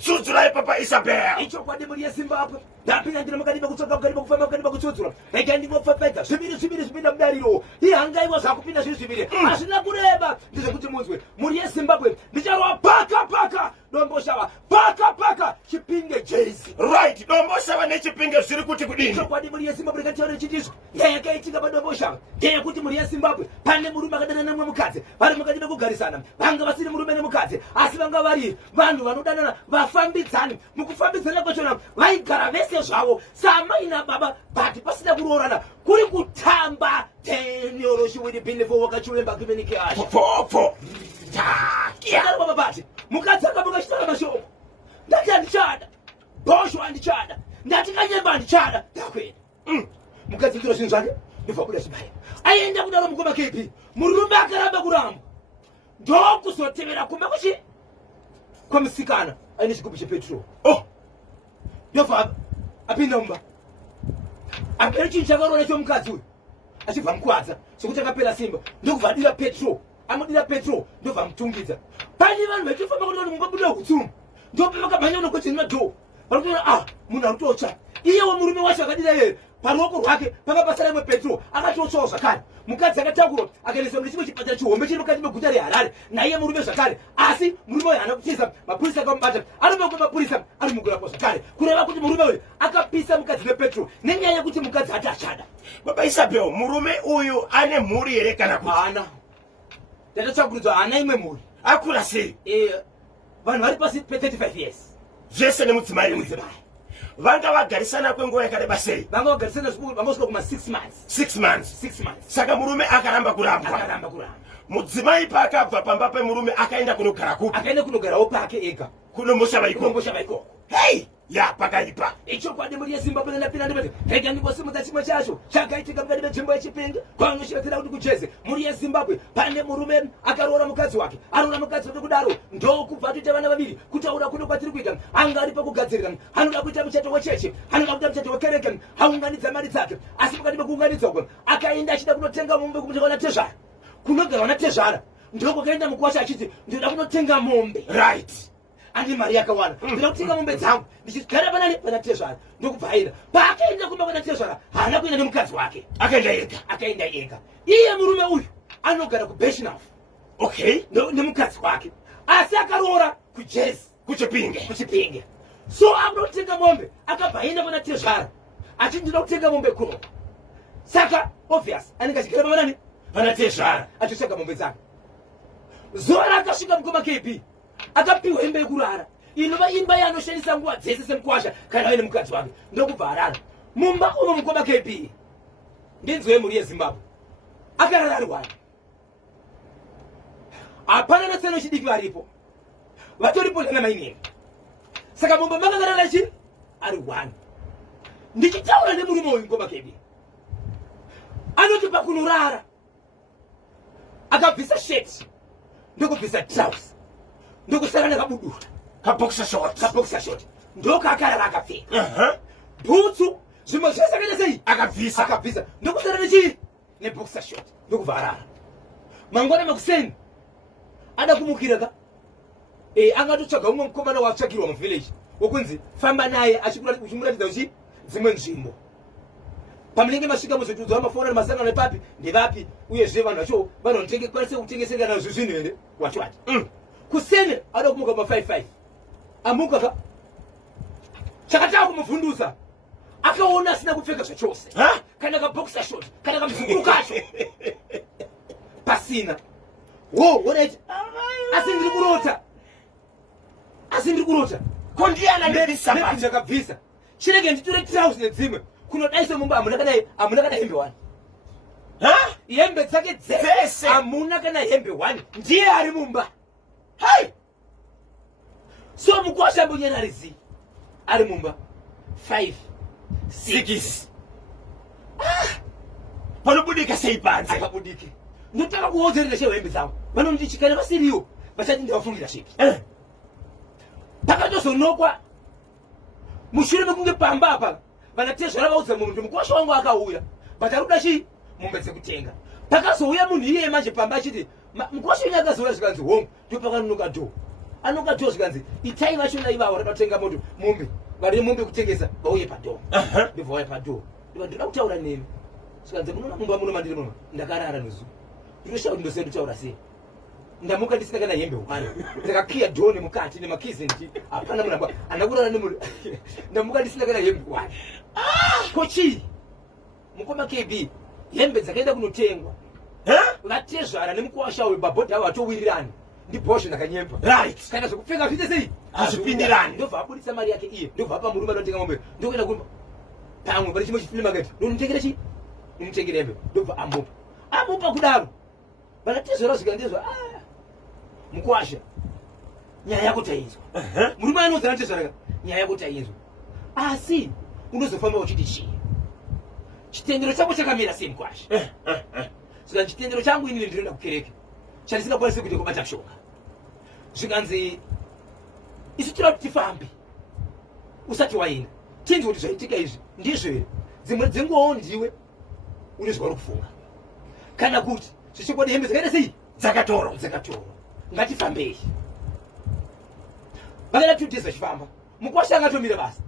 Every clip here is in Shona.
Sudzula Papa Isabel. Icho kwa demu ya Zimbabwe. Ndapinga ndina makadiba kutoka makadiba kufama makadiba kutsudzula. Ega ndimo fafeka. Zvibiri mdariro. Hii hangaiwa zakupinda zvibiri. Asina kureba. Ndize kuti munzwe. Muri ya Zimbabwe. Ndicharwa paka. Dombo shava. Paka. Chipinge Jayce. Right. Dombo shava nechipinge zviri kuti kudini. Icho kwa demu ya Zimbabwe kacharo chitizo. Yaya kaitika padombo shava. Yaya kuti muri ya Zimbabwe. Pane murume akadana namwe mukadzi. Vari makadiba kugarisana. Vanga vasiri murume nemukadzi. Asi vanga vari vanhu vanodanana vafambidzani. Mukufambidzana kwachona vaigara vese zvavo samai nababa but pasina kuroorana kuri kutamba tenyoroshi with pinifo wakachuremba kimenike asha Fofo. Kiyala baba bati mukadzi akabuka chitala mashoko ndati andichada bosho andichada ndati kanyemba andichada ndakwenda mukadzi ndiro zvinhu zvake ndibva kuda chibaya aenda kudaro mukoma KP murume akaramba kuramba ndokuzotevera kumba kuchi kwamusikana aine chigubhu chepetrol ndobva apinda mumba apere chinhu chakarona chomukadzi uyu achibva mukwadza sokuti akapera simba ndokubva adira petrol amudira petrol ndobva mutungidza pane vanhu vachifamba kuti mumba buda hutsumu ndope vakabhanya unokwete nemadhoo vari kuona munhu ari kutotsva iyewo murume wacho akadira here paruoko rwake panga pasara imwe petrol akatotsawo zvakare mukadzi akatakurwa akaendeswa mune chimwe chipatara chihombe chiri mukati meguta reHarare naiye murume zvakare asi murume uyu haana kutiza mapurisa akamubata anobe kwemapurisa ari mugurapo zvakare kureva kuti murume uyu akapisa mukadzi nepetrol nenyaya yekuti mukadzi ati achada. Baba Isabel, murume uyu ane mhuri here kana kuti haana? Ndatatsvakurudzwa haana imwe mhuri. Akura sei? Vanhu vari pasi pe35 years. Zvese nemudzimai uyu. Vanga vagarisana kwenguva yakareba sei? Vanga vagarisana vangosvika kuma 6 months. 6 months. 6 months. Saka murume akaramba kurambwa. Mudzimai paakabva pamba pemurume akaenda kunogara kupi? Akaenda kunogarawo pake ega. Kunomoshava ikoko. Hey! Ya pakaipa. Icho kwa demu ya Zimbabwe napinda ndibati. Rega ndikosimudza chimwe chacho. Chakaitika mukati menzvimbo yechipinge. Kwaanoshirikira kuti kucheze. Muri ya Zimbabwe pane murume akaroora mukadzi wake. Aroora mukadzi wake kudaro. Ndokubva tuita vana vaviri. Kutaura kuno kwatiri kuita. Anga ari pakugadzirira. Anoda kuita muchato wecheche. Anoda kuita muchato wekereke. Haunganidza mari dzake. Asi mukati mekuunganidza uko akaenda achida kunotenga mombe kumutakana tezvara. Kunogara natezvara. Ndoko kaenda mukwasha achiti ndoda kunotenga mombe. Right. Andi mari yakawanda ndinoda kutenga mombe dzangu ndichigara pana tezvara ndokubvaira paakaenda kumba pana tezvara haana kuenda nemukadzi wake akaenda ega iye murume uyu anogara kuBeshnaf nemukadzi wake asi akaroora kuJayce kuchipinge so akuda kutenga mombe akabva aenda pana tezvara achiti ndinoda kutenga mombe kuno saka obvious anenge achigara pana tezvara achitsvaga mombe dzake zuva rakasvika mukoma KP akapiwa hembe yekurara inova imba yanoshandisa nguva dzese semukwasha kana aine mukadzi wake ndokubva arara mumba umo mukoma KP ndinzwi yemhuri yeZimbabwe akarara ari wani hapana natseno chidiki varipo vatoripo namainenge saka mumba makakarara chii ari wani ndichitaura nemurume uyu mukoma KP anoti pakunorara akabvisa sheti ndokubvisa trouser ndokusara nekabudura kaboxer short ndokakarara akapfeka bhutsu zvimwe zvese akaita sei akabvisa ndokusara nechii neboxer short ndokubva arara mangwana makuseni ada kumukira ka angatotsvaga umwe mukomana watsvakirwa muvillage wokunzi famba naye uchimuratidza uchi dzimwe nzvimbo pamunenge masvika muzvitudzwa mafona nemasangano epapi ndevapi uyezve vanhu vacho vanokwanisa kutengeseka nazvo zvinhu here wati kusene ada kumuka ma55 amuka ka chakataka kumuvhundusa akaona asina kupfeka zvachose kana kaboxer short kana kamuzukuru kacho pasina wonaiti asi ndiri kurota kondiana ndakabvisa chirege nditore trouser nedzimwe kunodaisa mumba hamuna kana hembe 1 hembe dzake dzese hamuna kana hembe 1 ndiye ari mumba. Hai! So mukwasha mbonyana rizi. Ari mumba. 5, 6. Panobudika sei panze. Akabudike. Ndotaka kuwozerera shewe hembe zangu. Vanondichikana vasiriyo. Vachati ndawafungira shipi. Pakatozonokwa. Mushure mekunge pamba apa. Vanatezvara vaudza munhu mukwasha wangu akauya. Vataruda chi mombe dzekutenga. Pakazouya munhu iye manje pamba achiti mukwasha nyaka zora zvikanzi hongu ndopakanonoka dho anokatozi kanzi itai vachona ivavo rakatenga moto mombe vari mombe kutengesa vauye padhoo ndibva vauya padhoo ndinoda kutaura nemi sikanzi munoona mumba muno mandiri muno ndakarara nezuva ndinoshauti ndosei nditaura sei ndamuka ndisina kana hembe hwana ndakakiya dhoo nemukati nemakizenti hapana munhu andakurara nemunhu ndamuka ndisina kana hembe hwana kochii mukoma KB hembe dzakaenda kunotengwa vatezvara nemukuwasha webabhodha avo atowirirani ndibhosho ndakanyemba right kana zvekupfeka zvite sei hazvipindirani ndobva abudisa mari yake iye ndobva apa murume anotenga mombe ndokuenda kumba pamwe pane chimwe chifilm akati ndonitengere chii ndinitengere hembe ndobva amupa kudaro vanatezvara zvikandezva mukuwasha nyaya yako tainzwa murume anodza anatezvaraka nyaya yako tainzwa asi unozofamba uchiti chii chitendero chako chakamira sei mukuwasha saka chitendero changu inini ndinoenda kukereke chandisingakwanisi kuita kubata shonga zvikanzi isu tira kuti tifambe usati waenda tinzi kuti zvaitika izvi ndizvo here dzimwe dzenguvawo ndiwe une zuva rokufunga kana kuti zvichikwadi hembe dzakaita sei dzakatorwa ngatifambei vakaenda 2 days vachifamba mukuwasha angatomira basa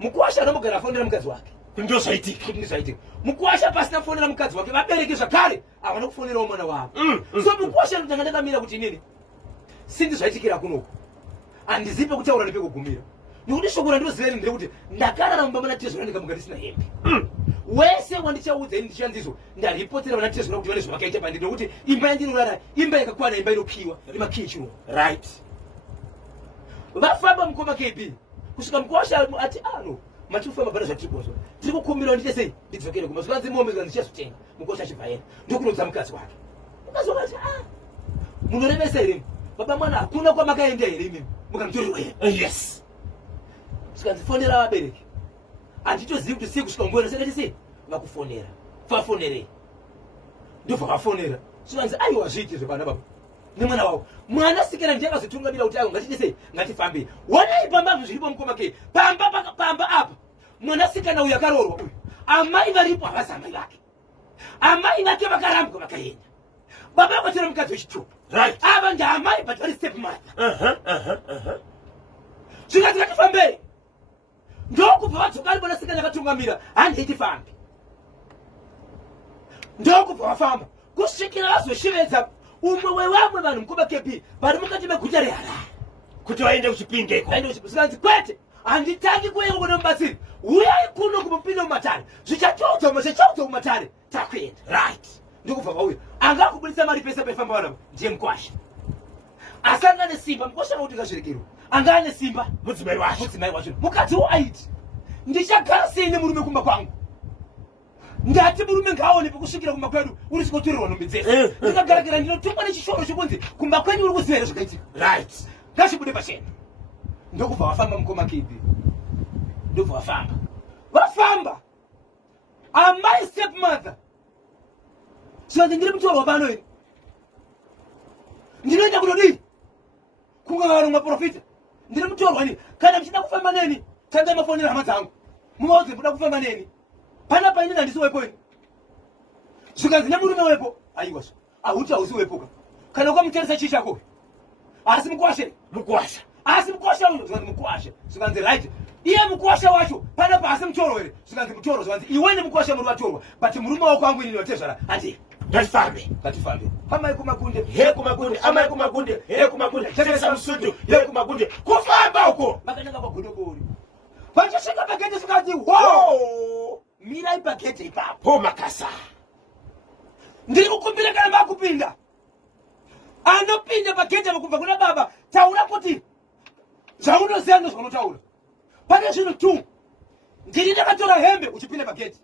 mukuwasha anambogara afonera mukadzi wake ndozvaitika mukuwasha pasina kufonera mukadzi wake vabereki zvakare havana kufonerawo mwana wavo so mukuwasha ndanga ndakamira kuti inini sindi zvaitikira kunoku handizipe kutaura nepekugumira nekuti shoko randoziveni nderekuti ndakarara mumba vanatezvora ndikamuka ndisina hembe wese wandichaudza ini ndichanzizo ndaripotera vanatezvora kuti vane zvavakaita pandiri nokuti imba yandinorara imba yakakwana imba inopiwa imakiyi chirungu right vafamba mukoma KB kusvika mukuwasha ati ano matifamba pana zvatirikozva tiri kukumbira ndite sei ndidzokere kumba zvikanzi mombe zvikanzi ndichazvitenga mukuwasha achibva yena ndokunodza mukadzi wake mukadzi wakati munorevesa here baba mwana hakuna kwamakaenda here imimi mukamutoriwa here yes zvikanzi fonera vabereki handitozivi kuti sei kusvika nguona sedati sei vakufonera vafonerei ndobva vafonera zvikanzi aiwa zviite zvepana baba nemwana wavo mwana sikana ndiyakazotungamira kuti ayo ngatite sei ngatifambei wanai pambazvo zviripo mukoma KB pamba apa mwana sikana uyu akaroorwa uyu amai varipo havasi amai vake amai vake vakarambwa vakaenda baba vakatera mukadzi wechitupu right ava ndaamai but vari step mother zvikati ngatifambei ndokubva vadzoka ari bona sikana akatungamira handiitifambi ndokubva vafamba kusvikira vazoshivedza umwe wevamwe vanhu mukoma KB vari mukati meguta reharare kuti vaende kuchipindeko zvikanzi kwete handitangi kuenda kuna mubatsiri uyai kuno kumupinda mumatare zvichachaudza mumatare takuenda right ndokubva vauya angakubudisa mari pese paifamba vanavo ndiye mukuwasha asi anga nesimba mukuwasha nokuti ngazviregerwa anga ane simba mudzimai wacho mukadziwo aiti ndichagara sei nemurume kumba kwangu ndati murume ngaaone pekusvikira kumba kwedu uri sikotorerwa nhumbi dzese ndikagaragara ndinotongwa nechishoro chokunzi kumba kwenyu uri kuziva here zvakaitika right ngachibude pachena ndokubva vafamba mukoma KB ndobva vafamba amai step mother zvikanzi ndiri mutorwa pano ini ndinoenda kunodii kunga vanhu maprofita ndiri mutorwa ini kana muchida kufamba neni tangai mafonera hama dzangu muvaudze muda kufamba neni pana paini handisi wepo ini zvikanzi nemurume wepo aiwazvo ahuti hausi wepoka kana ukamuteresa chii chako asi mukuwasha asi mukuwasha uno zvikanzi mukuwasha zvikanzi right iye mukuwasha wacho pana paasi mutoro here zvikanzi mutoro zvikanzi iwe nemukuwasha muri vatorwa but murume wako wangu inini watezvara handii ngatifambe amai kumagunde amai kumagunde tengesa musudu kumagunde kufamba uko vakananga pagodobori vachasvika pagedhe zvikanzi mirai pagedhe ipapo makasa ndiri kukumbira kana makupinda anopinda pagedhe vakubva kuna baba taura kuti zvaunoziva ndozvaunotaura pane zvinhu 2 ndiri ndakatora hembe uchipinda pagedhe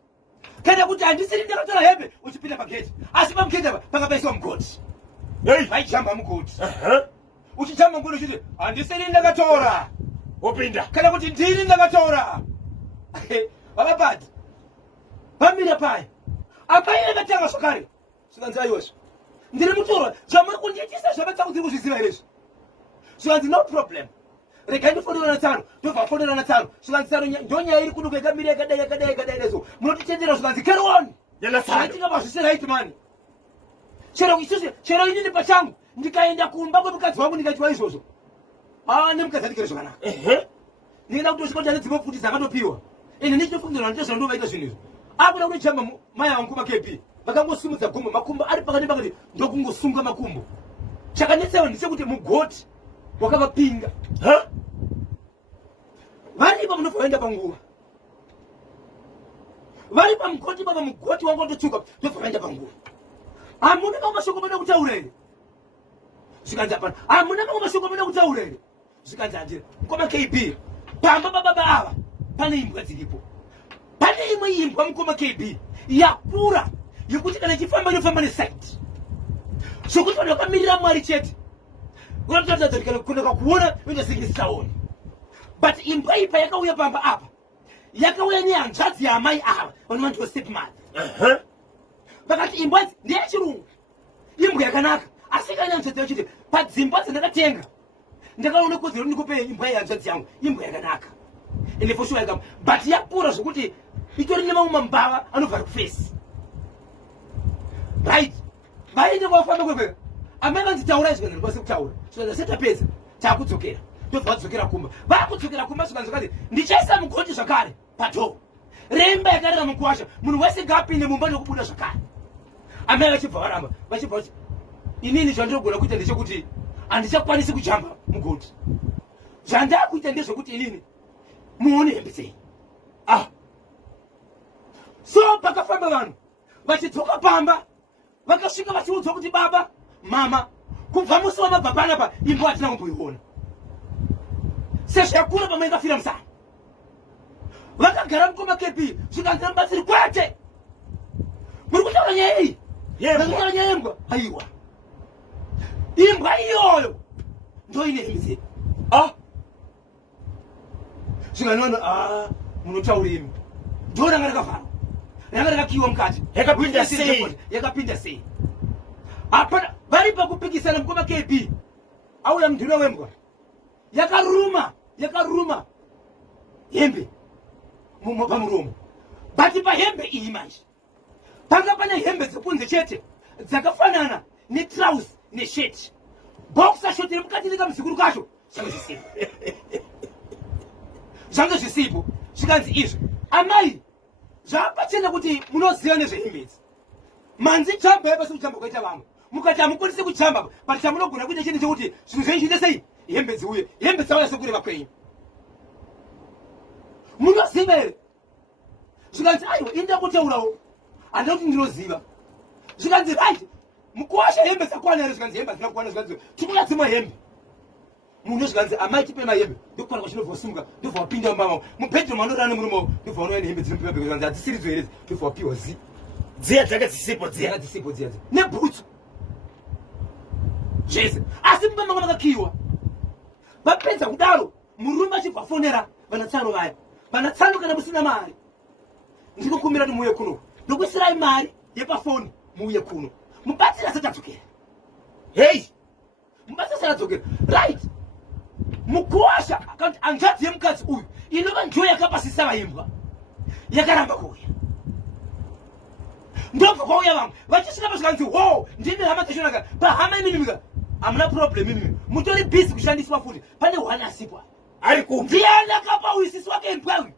kana kuti handisiri ndakatora hembe uchipinda pagedhe asi pamugedhe apa pakabaiswa mugoti vaijamba mugoti uchijamba mugoti uchiti handisiri ndakatora wopinda kana kuti ndini ndakatora vavabati vamira paya amai ndakatanga zvakare zvikanzi aiwazvo ndiri mutorwa zvamuri kundiitisa zvavatsangu dziri kuzviziva here izvi zvikanzi no problem regai ndifonera natsano ndobva afonera natsano zvikanzi tsano ndonyaya iri kuduka ikamiri yakadai nezo munotitendera zvikanzi carry on aitika mazviseraiti mani chero inini pachangu ndikaenda kumba kwemukadzi wangu ndikaitwa izvozvo nemukadzatikira zvakanaka ningenda kuti usvika kuti ane dzimwe futi dzakatopiwa ende ndichitofundirwa nditozva ndovaita zvinhu izvi akuda kunochamba mai vangu maKP vakangosimudza gombo makumbo ari pakati pakati ndokungosunga makumbo chakanetsewa ndechekuti mugoti wakavapinga varipa munobva vaenda panguva vari pamugoti baba mugoti wangototuka ndobva vaenda panguva hamuna mamwe mashoko mada kutaura here zvikanzi hapana hamuna mamwe mashoko mada kutaura here zvikanzi handire mukoma KB pamba bababa ava pane imbwa dziripo pane imwe imbwa mukoma KB yakura yekuti kana ichifamba inofamba nesaiti zvokuti vanhu vakamirira Mwari chete unotoratidza kuti kana kukoneka kuona inozingisisaoni but imbwa ipa yakauya pamba apa yakauya nehanzvadzi yaamai ava vanovandiwa stepmother vakati imbwa idzi ndeyechirungu imbwa yakanaka asi ikanyanzvadzi yochiti padzimba dzandakatenga ndakaona kodzero ndikupe imbwa yehanzvadzi yangu imbwa yakanaka ende for sure yakamba but yakura zvokuti itori nemamwe mambava anovhara kufesi right vaende kwafamba kwekwe amai vanzitaurai zvikanzi ndikwanise kutaura zvikanzi setapedza taakudzokera ndobva vadzokera kumba vaakudzokera kumba zvikanzi zvakati ndichaisa mugoti zvakare padhoo remba yakarera mukuwasha munhu wese ngaapinde mumba nokubuda zvakare amai vachibva varamba vachibva vati inini zvandirogona kuita ndechekuti handichakwanisi kujamba mugoti zvandakuita ndezvekuti inini muone hembe dzenyu so pakafamba vanhu vachidzoka pamba vakasvika vachiudzwa kuti baba mama kubva musi wamabva panapa imbwa hatina kumboiona sezvo yakura pamwe ingafira musana vakagara mukoma KP zvikanzi namubatsiri kwete muri kutaura nyaya iyi vakutaura nyaya yembwa aiwa imbwa iyoyo ndo ine hembe dzedu zvikanoona munotaurimi ndo ranga rakavharwa ranga rakakiwa mukati yakapinda sei hapana vari pakupikisana mukoma KP auya munduna wembwa yakaruma hembe pamuromo but pahembe iyi manje panga pane hembe dzekunze chete dzakafanana netrausi nesheti boksa shoti remukati nekamuzikuru kacho zvange zvisipo zvikanzi izvi amai zvapachena kuti munoziva nezvehembe idzi manzi jamba yapasi kujamba kwaita vamwe mukati hamukwanisi kujamba but chamunogona kuita chinhu chekuti zvinhu zvenyu zviite sei hembe dziuye hembe dzauya sekureva kwenyu munoziva here zvikanzi aiwa inda kutaurawo handida kuti ndinoziva zvikanzi right mukuwasha hembe dzakwana here zvikanzi hembe hadzina kukwana zvikanzi tikuya dzimwe hembe munhu zvikanzi amai tipe hembe ndokufana kwachinobva wasimuka ndobva wapinda mumbama mubhedroom anorara nemurume ndobva wanouya nehembe dziri mupembe zvikanzi hadzisiridzo here ndobva wapiwa dziya dzanga dzisipo dziya nebhutsu zvese asi mumba manga makakiwa vapedza kudaro murume achibva afonera vanatsano vaya vanatsano kana musina mari ndikukumbira kuti muuye kuno ndokuisirai mari yepafoni muuye kuno mubatsiri asati adzokera mubatsiri asati adzokera right mukuwasha akati hanzvadzi yemukadzi uyu inova njo yakapasisa vaimbwa yakaramba kuuya ndobva kwauya vamwe vachisvika pazvikanzi ho ndine hama dzashonaka pahama iminimika hamuna problem imimi mutori bhizi kushandiswa futi pane hwana asipo ari ndiani akapa uisisi wake imbwa uyu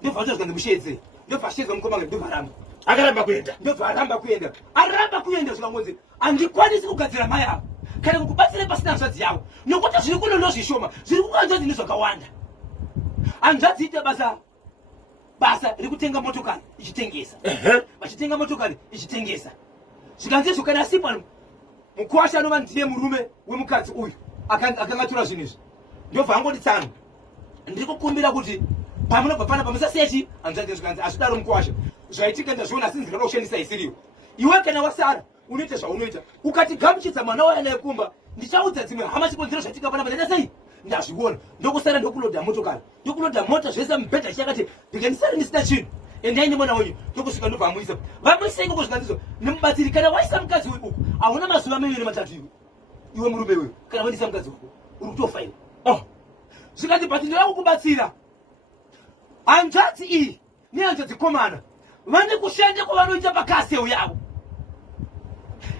ndobva vatozvikanzi mushedze ndobva ashedza mukomanga ndobva aramba akaramba kuenda ndobva aramba kuenda zvikangonzi handikwanisi kugadzira mai avo kana kukubatsire pasina hanzvadzi yavo nokuti zviri kuno ndozvishoma zviri kukanzvadzi nezvakawanda hanzvadzi ite basa rikutenga motokari ichitengesa vachitenga motokari ichitengesa zvikanzi izvo kana asipa mukuwasha anova ndiye murume wemukadzi uyu akangatura zvinhu izvi ndobva angoti tsano ndiri kukumbira kuti pamunobva pana pamusasechi hanzvadzi zvikanzi azvidaro mukuwasha zvaitika ndazviona asi ndingada kushandisa isiriyo iwe kana wasara unoita zvaunoita ukati gamuchidza mwana waya nekumba ndichaudza dzimwe hama chikonzero zvatika pana panenda sei ndazviona ndokusara ndokulodha motokari ndokulodha mota zvese mubhedha chakati ndikanisari ndisina chinhu endaini mwana wenyu ndokusvika ndobva amuisa vamuisa ikoko zvikanzizo nemubatsiri kana waisa mukadzi uyu uku hauna mazuva maviri matatu iwe murume uyu kana waisa mukadzi wako uri kutofa iwe zvikanzi but ndoda kukubatsira hanzvadzi iyi nehanzvadzi komana vane kushanda kwavanoita pakaseu yavo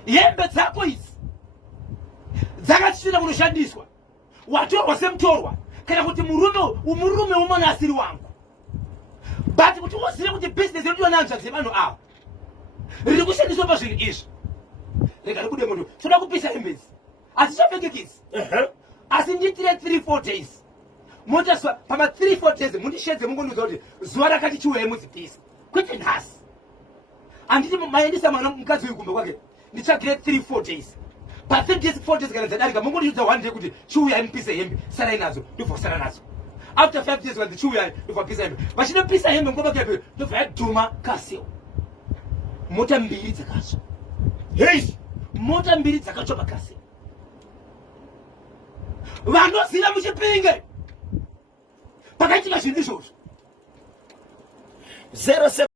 hembe dzako idzi dzakachisvira kunoshandiswa watorwa semtorwa kana kuti murume umonasiri wangu. But kuti wozive kuti business inoitwa nanzva dzevanhu ava riri kushandiswa pazvinhu izvi. Rega rikude munhu toda kupisa hembe asi chapfekekisi asi nditire 3-4 days motaswa pama 3-4 days mundishedze mungonudza kuti zuva rakati chiuyayi mudzipisa kwete nhasi. Anditi maendesa mwana mukadzi uyu kumbe kwake ndichagire 3-4 days pa 3 days 4 days kana dzadarika mungondiudza 1 day kuti chiuyayi mupise hembe sarai nazo ndobva kusara nazo. After 5 days when the chiuyayi ndobva pisa hembe vachinopisa hembe nguva kepe ndobva yadhuma kaseo mota mbiri dzakatsva. Hey, mota mbiri dzakatsva pakaseo. Vanoziva muchipinge pakaitika zvinhu izvozvo 07